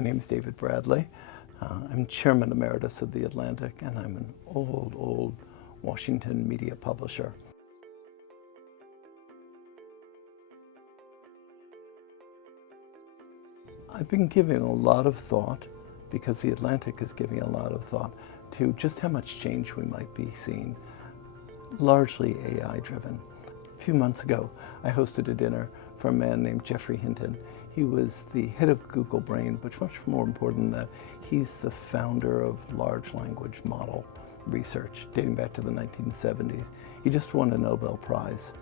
My name is David Bradley. I'm Chairman Emeritus of the Atlantic, and I'm an old Washington media publisher. I've been giving a lot of thought, because the Atlantic is giving a lot of thought, to just how much change we might be seeing, largely AI-driven. A few months ago, I hosted a dinner for a man named Geoffrey Hinton. He was the head of Google Brain, but much more important than that, he's the founder of large language model research dating back to the 1970s. He just won a Nobel Prize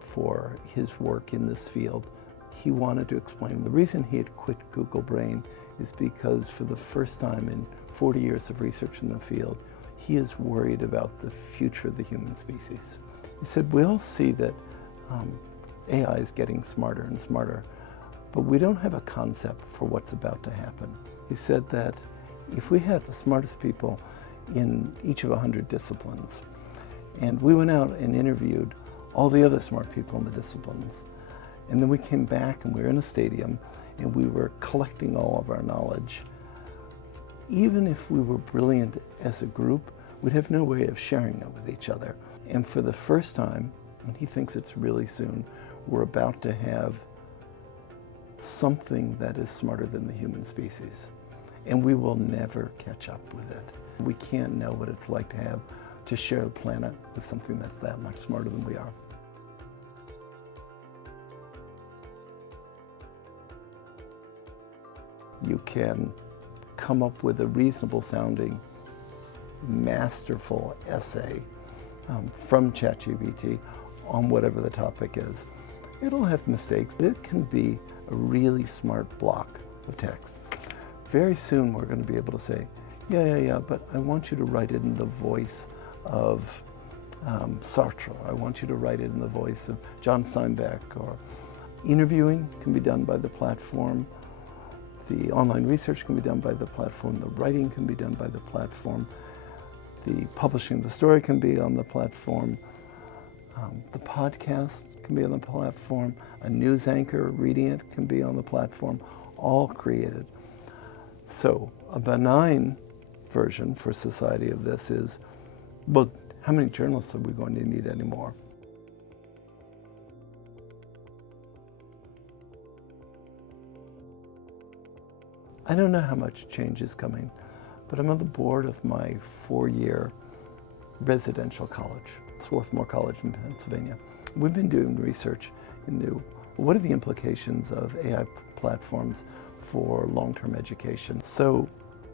for his work in this field. He wanted to explain the reason he had quit Google Brain is because for the first time in 40 years of research in the field, he is worried about the future of the human species. He said, we all see that AI is getting smarter and smarter, but we don't have a concept for what's about to happen. He said that if we had the smartest people in each of 100 disciplines, and we went out and interviewed all the other smart people in the disciplines, and then we came back and we were in a stadium and we were collecting all of our knowledge, even if we were brilliant as a group, we'd have no way of sharing it with each other. And for the first time, and he thinks it's really soon, we're about to have something that is smarter than the human species. And we will never catch up with it. We can't know what it's like to share a planet with something that's that much smarter than we are. You can come up with a reasonable sounding, masterful essay from ChatGPT on whatever the topic is. It'll have mistakes, but it can be a really smart block of text. Very soon we're going to be able to say, yeah, but I want you to write it in the voice of Sartre. I want you to write it in the voice of John Steinbeck. Or interviewing can be done by the platform. The online research can be done by the platform. The writing can be done by the platform. The publishing of the story can be on the platform. The podcast can be on the platform. A news anchor reading it can be on the platform, all created. So a benign version for society of this is, well, how many journalists are we going to need anymore? I don't know how much change is coming, but I'm on the board of my 4-year residential college, Swarthmore College in Pennsylvania. We've been doing research into what are the implications of AI platforms for long-term education. So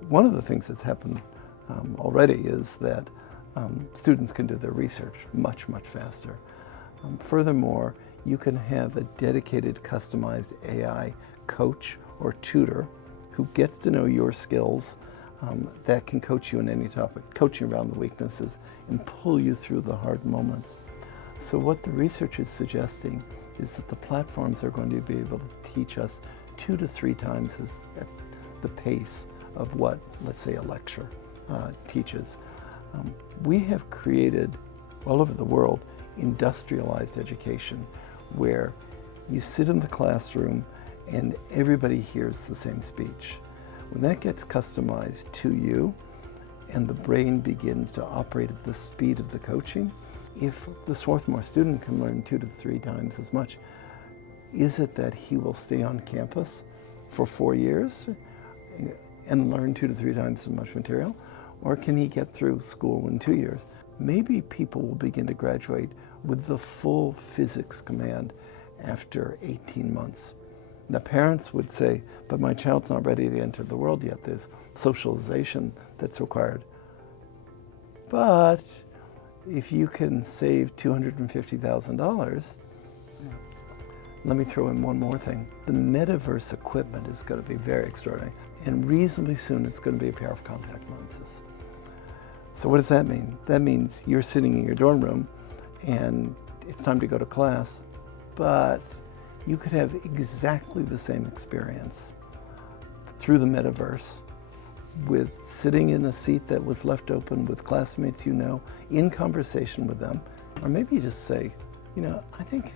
one of the things that's happened already is that students can do their research much faster. Furthermore, you can have a dedicated, customized AI coach or tutor who gets to know your skills, that can coach you in any topic, coaching around the weaknesses, and pull you through the hard moments. So what the research is suggesting is that the platforms are going to be able to teach us 2 to 3 times at the pace of what, let's say, a lecture teaches. We have created, all over the world, industrialized education, where you sit in the classroom and everybody hears the same speech. When that gets customized to you and the brain begins to operate at the speed of the coaching, if the Swarthmore student can learn 2 to 3 times as much, is it that he will stay on campus for 4 years and learn 2 to 3 times as much material? Or can he get through school in 2 years? Maybe people will begin to graduate with the full physics command after 18 months. Now, parents would say, but my child's not ready to enter the world yet. There's socialization that's required. But if you can save $250,000, let me throw in one more thing. The metaverse equipment is going to be very extraordinary. And reasonably soon, it's going to be a pair of contact lenses. So what does that mean? That means you're sitting in your dorm room and it's time to go to class, but you could have exactly the same experience through the metaverse with sitting in a seat that was left open with classmates you know, in conversation with them. Or maybe you just say, you know, I think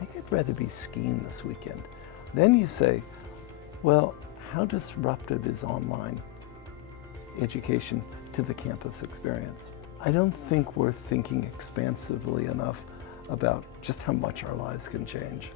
I'd rather be skiing this weekend. Then you say, well, how disruptive is online education to the campus experience? I don't think we're thinking expansively enough about just how much our lives can change.